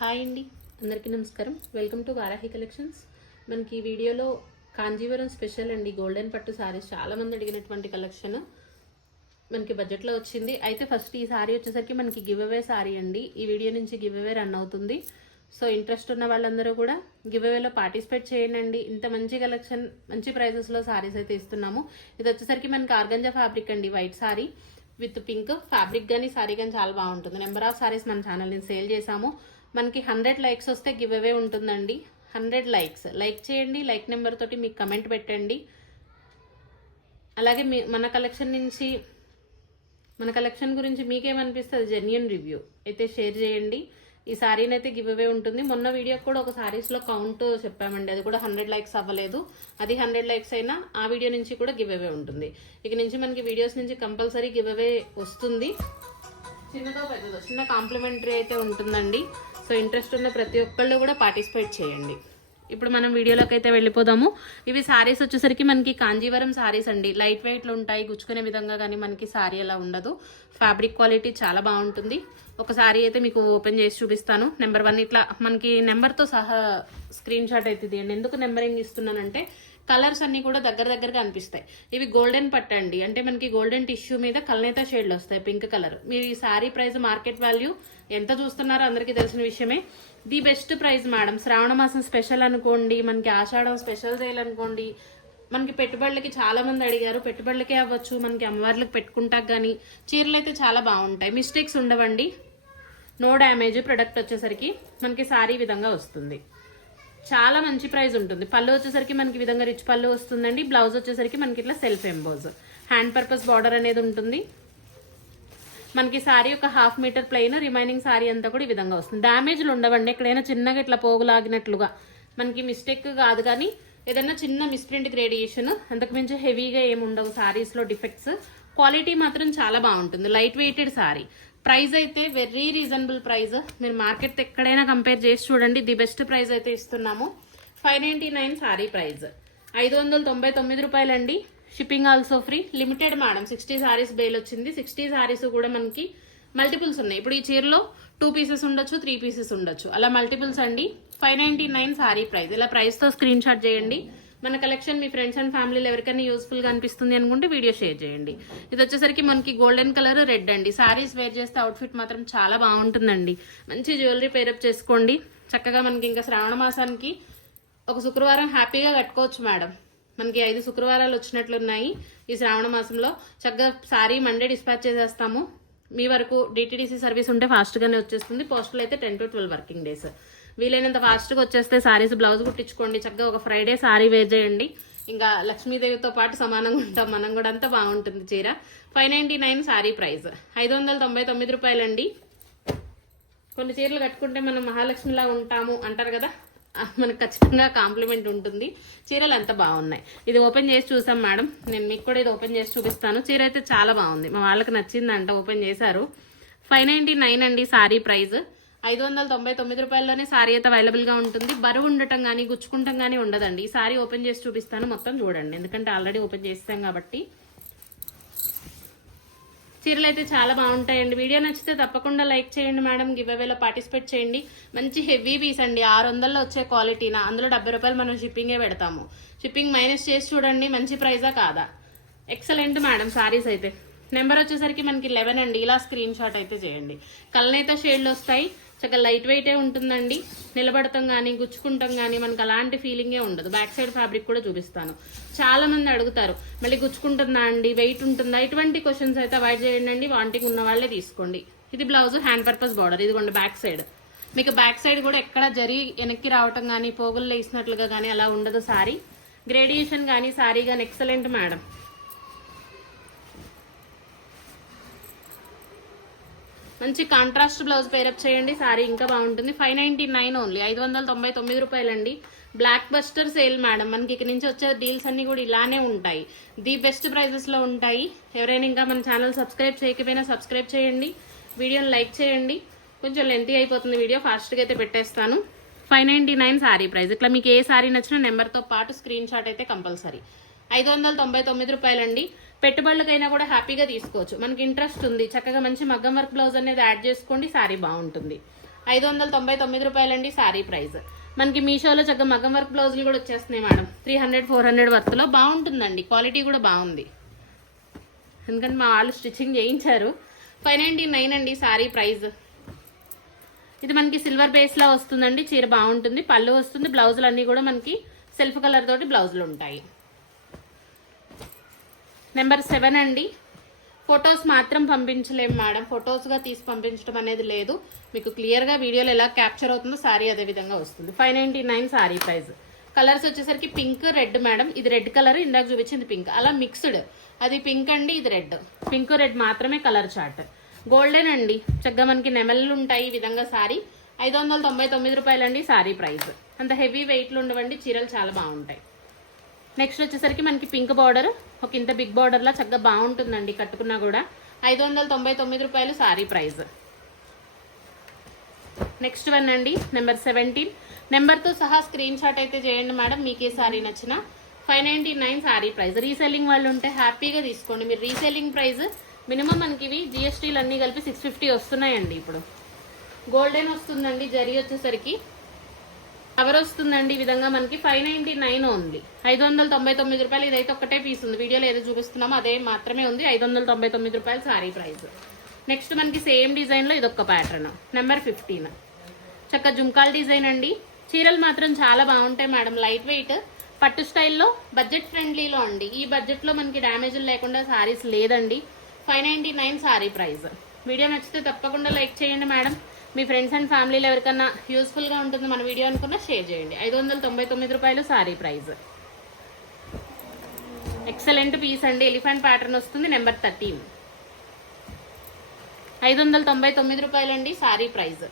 Hi అండి. అందరికీ నమస్కారం. వెల్కమ్ టు వారాహి కలెక్షన్స్ మనకి ఈ వీడియోలో కాంజీవరం స్పెషల్ అండి. గోల్డెన్ పట్టు సారీస్ చాలామంది అడిగినటువంటి కలెక్షన్ మనకి బడ్జెట్లో వచ్చింది. అయితే ఫస్ట్ ఈ సారీ వచ్చేసరికి మనకి గివ్ అవే సారీ అండి. ఈ వీడియో నుంచి గివ్ అవే రన్ అవుతుంది. సో ఇంట్రెస్ట్ ఉన్న వాళ్ళందరూ కూడా గివ్ అవేలో పార్టిసిపేట్ చేయండి ఇంత మంచి కలెక్షన్ మంచి ప్రైజెస్లో సారీస్ అయితే ఇస్తున్నాము. ఇది వచ్చేసరికి మనకి ఆర్గంజా ఫ్యాబ్రిక్ అండి. White sari with pink fabric కానీ సారీ కానీ చాలా బాగుంటుంది. నెంబర్ ఆఫ్ సారీస్ మన ఛానల్ సేల్ చేసాము మనకి హండ్రెడ్ లైక్స్ వస్తే గివ్ అవే ఉంటుందండి. Hundred likes. లైక్ చేయండి లైక్ నెంబర్ తోటి మీకు కమెంట్ పెట్టండి. అలాగే మీ మన కలెక్షన్ నుంచి మన కలెక్షన్ గురించి మీకేమనిపిస్తుంది? Genuine review. అయితే షేర్ చేయండి. ఈ సారీని అయితే గివ్ అవే ఉంటుంది. మొన్న వీడియో కూడా ఒక సారీస్లో కౌంట్ చెప్పామండి. అది కూడా హండ్రెడ్ లైక్స్ అవ్వలేదు. అది హండ్రెడ్ లైక్స్ అయినా ఆ వీడియో నుంచి కూడా గివ్ అవే ఉంటుంది. ఇక నుంచి మనకి వీడియోస్ నుంచి కంపల్సరీ గివ్ అవే వస్తుంది. చిన్నదో పెద్దదో చిన్న కాంప్లిమెంటరీ అయితే ఉంటుందండి. సో ఇంట్రెస్ట్ ఉన్న ప్రతి ఒక్కళ్ళు కూడా పార్టిసిపేట్ చేయండి. ఇప్పుడు మనం వీడియోలోకి అయితే వెళ్ళిపోదాము. ఇవి సారీస్ వచ్చేసరికి మనకి కాంజీవరం సారీస్ అండి. లైట్ వెయిట్లు ఉంటాయి గుచ్చుకునే విధంగా కానీ మనకి సారీ అలా ఉండదు. ఫ్యాబ్రిక్ క్వాలిటీ చాలా బాగుంటుంది. ఒక సారీ అయితే మీకు ఓపెన్ చేసి చూపిస్తాను. నెంబర్ వన్ ఇట్లా మనకి నెంబర్తో సహా స్క్రీన్ షాట్ అయితే తీయండి ఎందుకు నెంబరింగ్ ఇస్తున్నానంటే కలర్స్ అన్ని కూడా దగ్గర దగ్గరగా అనిపిస్తాయి. ఇవి గోల్డెన్ పట్టు అండి అంటే మనకి గోల్డెన్ టిష్యూ మీద కల్నేత షేడ్లు వస్తాయి పింక్ కలర్ మీరు ఈ సారీ ప్రైస్ మార్కెట్ వాల్యూ ఎంత చూస్తున్నారో అందరికీ తెలిసిన విషయమే. The best price madam Shravana మాసం స్పెషల్ అనుకోండి మనకి ఆషాఢం స్పెషల్ చేయాలనుకోండి అనుకోండి మనకి పెట్టుబడులకి చాలా మంది అడిగారు పెట్టుబడులకే అవ్వచ్చు మనకి అమ్మవార్లకు పెట్టుకుంటా కానీ చీరలు అయితే చాలా బాగుంటాయి. మిస్టేక్స్ ఉండవండి. నో డ్యామేజ్ ప్రొడక్ట్ వచ్చేసరికి మనకి సారీ విధంగా వస్తుంది. చాలా మంచి ప్రైస్ ఉంటుంది. పళ్ళు వచ్చేసరికి మనకి ఈ విధంగా రిచ్ పళ్ళు వస్తుందండి. బ్లౌజ్ వచ్చేసరికి మనకి ఇట్లా self emboss hand purpose border అనేది ఉంటుంది. మనకి సారీ ఒక half metre plain remaining sari అంతా కూడా ఈ విధంగా వస్తుంది. డ్యామేజ్లు ఉండవండి. ఎక్కడైనా చిన్నగా ఇట్లా పోగులాగినట్లుగా. మనకి మిస్టేక్ కాదు కానీ ఏదైనా చిన్న మిస్ప్రింట్ గ్రేడియేషన్ అంతకుమించి హెవీగా ఏమి ఉండవు సారీస్లో డిఫెక్ట్స్ క్వాలిటీ మాత్రం చాలా బాగుంటుంది. లైట్ వెయిటెడ్ సారీ ప్రైస్ అయితే వెరీ రీజనబుల్ ప్రైస్ మీరు మార్కెట్ ఎక్కడైనా కంపేర్ చేసి చూడండి. ది బెస్ట్ ప్రైస్ అయితే ఇస్తున్నాము. Five ninety nine sari price ఐదు వందల తొంభై తొమ్మిది రూపాయలండి. Shipping also free limited madam sixty saris bale వచ్చింది. సిక్స్టీ సారీస్ కూడా మనకి మల్టిపుల్స్ ఉన్నాయి. ఇప్పుడు ఈ చీరలో టూ పీసెస్ ఉండొచ్చు త్రీ పీసెస్ ఉండొచ్చు. అలా మల్టిపుల్స్ అండి. Five ninety nine sari price ఇలా ప్రైస్తో స్క్రీన్ షాట్ చేయండి. మన కలెక్షన్ మీ ఫ్రెండ్స్ అండ్ ఫ్యామిలీలో ఎవరికైనా యూస్ఫుల్గా అనిపిస్తుంది అనుకుంటే వీడియో షేర్ చేయండి. ఇది వచ్చేసరికి మనకి గోల్డెన్ కలర్ రెడ్ అండి. సారీస్ వేర్ చేస్తే అవుట్ఫిట్ మాత్రం చాలా బాగుంటుందండి. మంచి జ్యువెలరీ పేరప్ చేసుకోండి. చక్కగా మనకి ఇంకా శ్రావణ మాసానికి ఒక శుక్రవారం హ్యాపీగా కట్టుకోవచ్చు మేడం. మనకి ఐదు శుక్రవారాలు వచ్చినట్లున్నాయి ఈ శ్రావణ మాసంలో. చక్కగా సారీ మండే డిస్పాచ్ చేసేస్తాము. మీ వరకు డిటీడీసీ సర్వీస్ ఉంటే ఫాస్ట్గానే వచ్చేస్తుంది. పోస్టల్ అయితే ten to twelve working days వీలైనంత ఫాస్ట్గా వచ్చేస్తే సారీస్ బ్లౌజ్ కుట్టించుకోండి. చక్కగా ఒక ఫ్రైడే సారీ వేర్ చేయండి. ఇంకా లక్ష్మీదేవితో పాటు సమానంగా ఉంటాం. మనం కూడా అంతా బాగుంటుంది చీర. Five ninety nine sari price ఐదు వందల తొంభై తొమ్మిది రూపాయలండి. కొన్ని చీరలు కట్టుకుంటే మనం మహాలక్ష్మిలా ఉంటాము అంటారు కదా? మనకు ఖచ్చితంగా కాంప్లిమెంట్ ఉంటుంది. చీరలు అంత బాగున్నాయి. ఇది ఓపెన్ చేసి చూసాం మేడం. నేను మీకు కూడా ఇది ఓపెన్ చేసి చూపిస్తాను. చీర అయితే చాలా బాగుంది. మా వాళ్ళకి నచ్చిందంట ఓపెన్ చేశారు. ఫైవ్ నైంటీ నైన్ అండి సారీ ప్రైస్ ఐదు వందల తొంభై తొమ్మిది రూపాయల్లోనే సారీ అయితే అవైలబుల్గా ఉంటుంది. బరువు ఉండటం కానీ గుచ్చుకుంటాం కానీ ఉండదండి. ఈ సారీ ఓపెన్ చేసి చూపిస్తాను. మొత్తం చూడండి. ఎందుకంటే ఆల్రెడీ ఓపెన్ చేస్తాం కాబట్టి. చీరలు అయితే చాలా బాగుంటాయండి. వీడియో నచ్చితే తప్పకుండా లైక్ చేయండి మేడం. గివ్ అవేలో పార్టిసిపేట్ చేయండి. మంచి హెవీ పీస్ అండి. ఆరు వందల్లో వచ్చే క్వాలిటీనా అందులో డెబ్బై రూపాయలు మనం షిప్పింగే పెడతాము. షిప్పింగ్ మైనస్ చేసి చూడండి. మంచి ప్రైజా కాదా? ఎక్సలెంట్ మేడం సారీస్ అయితే. నెంబర్ వచ్చేసరికి మనకి లెవెన్ అండి. ఇలా స్క్రీన్ షాట్ అయితే చేయండి. కలనైతే షేడ్లు వస్తాయి. చక్కగా లైట్ వెయిటే ఉంటుందండి. నిలబడటం కానీ గుచ్చుకుంటాం కానీ మనకు అలాంటి ఫీలింగే ఉండదు. బ్యాక్ సైడ్ ఫ్యాబ్రిక్ కూడా చూపిస్తాను. చాలా మంది అడుగుతారు మళ్ళీ గుచ్చుకుంటుందా అండి? వెయిట్ ఉంటుందా? ఇటువంటి క్వశ్చన్స్ అయితే అవాయిడ్ చేయండి వాంటింగ్ ఉన్న వాళ్ళే తీసుకోండి. ఇది బ్లౌజ్ హ్యాండ్ పర్పస్ బార్డర్ ఇదిగోండి బ్యాక్ సైడ్ మీకు బ్యాక్ సైడ్ కూడా ఎక్కడ జరి వెనక్కి రావటం కానీ పోగులు వేసినట్లుగా కానీ అలా ఉండదు సారీ. గ్రేడియేషన్ కానీ సారీ కానీ ఎక్సలెంట్ మేడం మంచి కాంట్రాస్ట్ బ్లౌజ్ పేరప్ చేయండి. సారీ ఇంకా బాగుంటుంది. ఫైవ్ నైన్టీ నైన్ ఓన్లీ ఐదు వందల తొంభై తొమ్మిది రూపాయలండి. బ్లాక్ బస్టర్ సేల్ మేడం మనకి ఇక్కడ నుంచి వచ్చే డీల్స్ అన్ని కూడా ఇలానే ఉంటాయి. ది బెస్ట్ ప్రైజెస్లో ఉంటాయి. ఎవరైనా ఇంకా మన ఛానల్ సబ్స్క్రైబ్ చేయకపోయినా సబ్స్క్రైబ్ చేయండి. వీడియోని లైక్ చేయండి. కొంచెం లెంతీ అయిపోతుంది వీడియో ఫాస్ట్గా అయితే పెట్టేస్తాను. Five ninety nine sari price ఇట్లా మీకు ఏ సారీ నచ్చినా నెంబర్తో పాటు స్క్రీన్ షాట్ అయితే కంపల్సరీ ఐదు వందల తొంభై తొమ్మిది రూపాయలండి. పెట్టుబడులకైనా కూడా హ్యాపీగా తీసుకోవచ్చు. మనకి ఇంట్రెస్ట్ ఉంది. చక్కగా మంచి మగ్గం వర్క్ బ్లౌజ్ అనేది యాడ్ చేసుకోండి. సారీ బాగుంటుంది. ఐదు వందల తొంభై తొమ్మిది రూపాయలండి శారీ ప్రైస్. మనకి మీషోలో చక్కగా మగ్గం వర్క్ బ్లౌజులు కూడా వచ్చేస్తున్నాయి madam. Three hundred four hundred వర్త్లో బాగుంటుందండి. క్వాలిటీ కూడా బాగుంది. ఎందుకంటే మా వాళ్ళు స్టిచ్చింగ్ చేయించారు. ఫైవ్ నైంటీ నైన్ అండి సారీ ప్రైస్. ఇది మనకి సిల్వర్ బేస్లో వస్తుందండి. చీర బాగుంటుంది. పళ్ళు వస్తుంది. బ్లౌజులు అన్నీ కూడా మనకి సెల్ఫ్ కలర్ తోటి బ్లౌజులు ఉంటాయి. నెంబర్ సెవెన్ అండి. ఫొటోస్ మాత్రం పంపించలేము మేడం. ఫొటోస్గా తీసి పంపించడం అనేది లేదు. మీకు క్లియర్గా వీడియోలో ఎలా క్యాప్చర్ అవుతుందో సారీ అదే విధంగా వస్తుంది. Five ninety nine sari price. Colours వచ్చేసరికి పింక్ రెడ్ మేడం. ఇది రెడ్ కలర్ ఇందాక చూపించింది పింక్. అలా మిక్స్డ్. అది పింక్ అండి ఇది రెడ్. పింక్ రెడ్ మాత్రమే కలర్ చార్ట్. గోల్డెన్ అండి. చక్కగా మనకి నెమళ్ళు ఉంటాయి ఈ విధంగా సారీ. ఐదు వందల తొంభై తొమ్మిది రూపాయలండి సారీ ప్రైస్. అంత హెవీ వెయిట్లు ఉండవండి. చీరలు చాలా బాగుంటాయి. నెక్స్ట్ వచ్చేసరికి మనకి పింక్ బార్డర్. ఒక ఇంత బిగ్ బార్డర్లా చక్కగా బాగుంటుందండి కట్టుకున్నా కూడా. ఐదు వందల తొంభై తొమ్మిది రూపాయలు సారీ ప్రైస్. నెక్స్ట్ వన్ అండి నెంబర్ సెవెంటీన్. నెంబర్తో సహా స్క్రీన్ షాట్ అయితే చేయండి మేడం మీకు ఏ సారీ నచ్చిన. Five ninety nine sari price. Reselling వాళ్ళు ఉంటే హ్యాపీగా తీసుకోండి. మీరు రీసెల్లింగ్ ప్రైస్ మినిమం మనకి ఇవి జిఎస్టీలు అన్నీ కలిపి సిక్స్ ఫిఫ్టీ వస్తున్నాయండి ఇప్పుడు. గోల్డెన్ వస్తుందండి జరీ వచ్చేసరికి. కవర్ వస్తుందండి. ఈ విధంగా మనకి ఫైవ్ నైన్టీ నైన్ ఉంది. ఐదు వందల తొంభై తొమ్మిది రూపాయలు ఇదైతే ఒకటే పీస్ ఉంది. వీడియోలో ఏదో చూపిస్తున్నామో. అదే మాత్రమే ఉంది. ఐదు వందల తొంభై తొమ్మిది రూపాయలు సారీ ప్రైస్ నెక్స్ట్ మనకి సేమ్ డిజైన్లో ఇదొక ప్యాటర్న్ నెంబర్ ఫిఫ్టీన్ చక్క జుంకాల్ డిజైన్ అండి. చీరలు మాత్రం చాలా బాగుంటాయి మేడం లైట్ వెయిట్ పట్టు స్టైల్లో బడ్జెట్ ఫ్రెండ్లీలో అండి. ఈ బడ్జెట్లో మనకి డ్యామేజ్లు లేకుండా సారీస్ లేదండి. Five ninety nine sari price video నచ్చితే తప్పకుండా లైక్ చేయండి మేడం మీ ఫ్రెండ్స్ అండ్ ఫ్యామిలీలో ఎవరికన్నా యూస్ఫుల్గా ఉంటుంది మన వీడియో అనుకున్నా షేర్ చేయండి. ఐదు వందల తొంభై తొమ్మిది రూపాయలు సారీ ప్రైస్ ఎక్సలెంట్ పీస్ అండి. ఎలిఫెంట్ ప్యాటర్న్ వస్తుంది నెంబర్ థర్టీన్ ఐదు వందల తొంభై తొమ్మిది రూపాయలు అండి సారీ ప్రైస్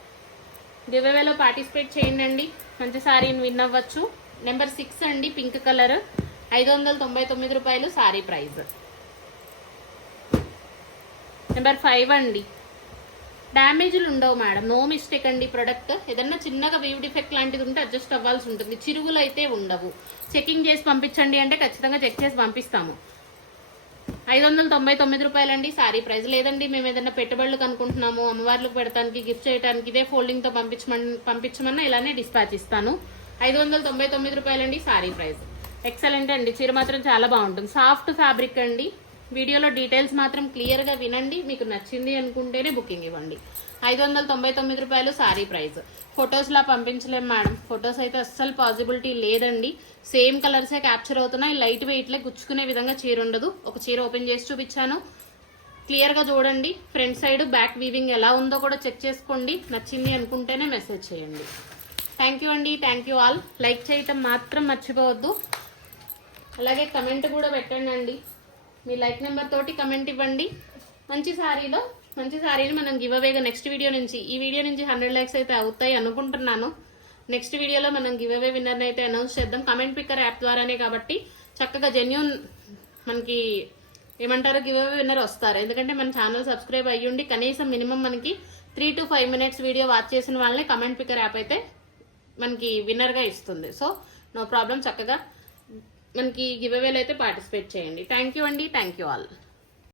గివేవేలో పార్టిసిపేట్ చేయండి అండి. మంచి సారీని విన్ అవ్వచ్చు. నెంబర్ సిక్స్ అండి పింక్ కలర్ ఐదు వందల తొంభై తొమ్మిది రూపాయలు సారీ ప్రైస్ నెంబర్ ఫైవ్ అండి డ్యామేజ్లు ఉండవు మేడం. నో మిస్టేక్ అండి ప్రొడక్ట్ ఏదన్నా చిన్నగా వీవ్ డిఫెక్ట్ లాంటిది ఉంటే అడ్జస్ట్ అవ్వాల్సి ఉంటుంది. చిరుగులు అయితే ఉండవు. చెకింగ్ చేసి పంపించండి అంటే ఖచ్చితంగా చెక్ చేసి పంపిస్తాము. ఐదు వందల తొంభై తొమ్మిది రూపాయలండి. సారీ ప్రైస్ లేదండి. మేము ఏదైనా పెట్టుబడులకు అనుకుంటున్నాము అమ్మవార్లకు పెడతానికి గిఫ్ట్ చేయడానికి ఇదే ఫోల్డింగ్తో పంపించమని పంపించమన్నా ఇలానే డిస్పాచ్ ఇస్తాను. ఐదు వందల తొంభై తొమ్మిది రూపాయలండి. సారీ ప్రైస్ ఎక్సలెంట్ అండి. చీర మాత్రం చాలా బాగుంటుంది. సాఫ్ట్ ఫ్యాబ్రిక్ అండి. వీడియోలో డీటెయిల్స్ మాత్రం క్లియర్గా వినండి. మీకు నచ్చింది అనుకుంటేనే బుకింగ్ ఇవ్వండి. ఐదు వందల తొంభై తొమ్మిది రూపాయలు సారీ ప్రైస్. ఫొటోస్లా పంపించలేం మేడం. ఫొటోస్ అయితే అస్సలు పాసిబిలిటీ లేదండి. సేమ్ కలర్సే క్యాప్చర్ అవుతున్నాయి. లైట్ వెయిట్లే గుచ్చుకునే విధంగా చీర ఉండదు. ఒక చీర ఓపెన్ చేసి చూపించాను. క్లియర్గా చూడండి. ఫ్రంట్ సైడ్ బ్యాక్ వీవింగ్ ఎలా ఉందో కూడా చెక్ చేసుకోండి. నచ్చింది అనుకుంటేనే మెసేజ్ చేయండి. థ్యాంక్ యూ అండి. థ్యాంక్ యూ ఆల్ లైక్ చేయటం మాత్రం మర్చిపోవద్దు. అలాగే కమెంట్ కూడా పెట్టండి అండి. మీ లైక్ నెంబర్ తోటి కమెంట్ ఇవ్వండి. మంచి సారీలో మంచి సారీని మనం గివ్ అవేగా నెక్స్ట్ వీడియో నుంచి ఈ వీడియో నుంచి హండ్రెడ్ ల్యాక్స్ అయితే అవుతాయి అనుకుంటున్నాను. నెక్స్ట్ వీడియోలో మనం గివ్ అవే విన్నర్ని అయితే అనౌన్స్ చేద్దాం. కమెంట్ పిక్కర్ యాప్ ద్వారానే కాబట్టి చక్కగా జెన్యున్ మనకి ఏమంటారు గివ్ అవే విన్నర్ వస్తారు. ఎందుకంటే మన ఛానల్ సబ్స్క్రైబ్ అయ్యుండి కనీసం మినిమం మనకి three to five minutes video watch చేసిన వాళ్ళని కమెంట్ పిక్కర్ యాప్ అయితే మనకి విన్నర్గా ఇస్తుంది. సో నో ప్రాబ్లం చక్కగా మనకి గివ్ అవేలో అయితే పార్టిసిపేట్ చేయండి. థ్యాంక్ యూ అండి. Thank you all.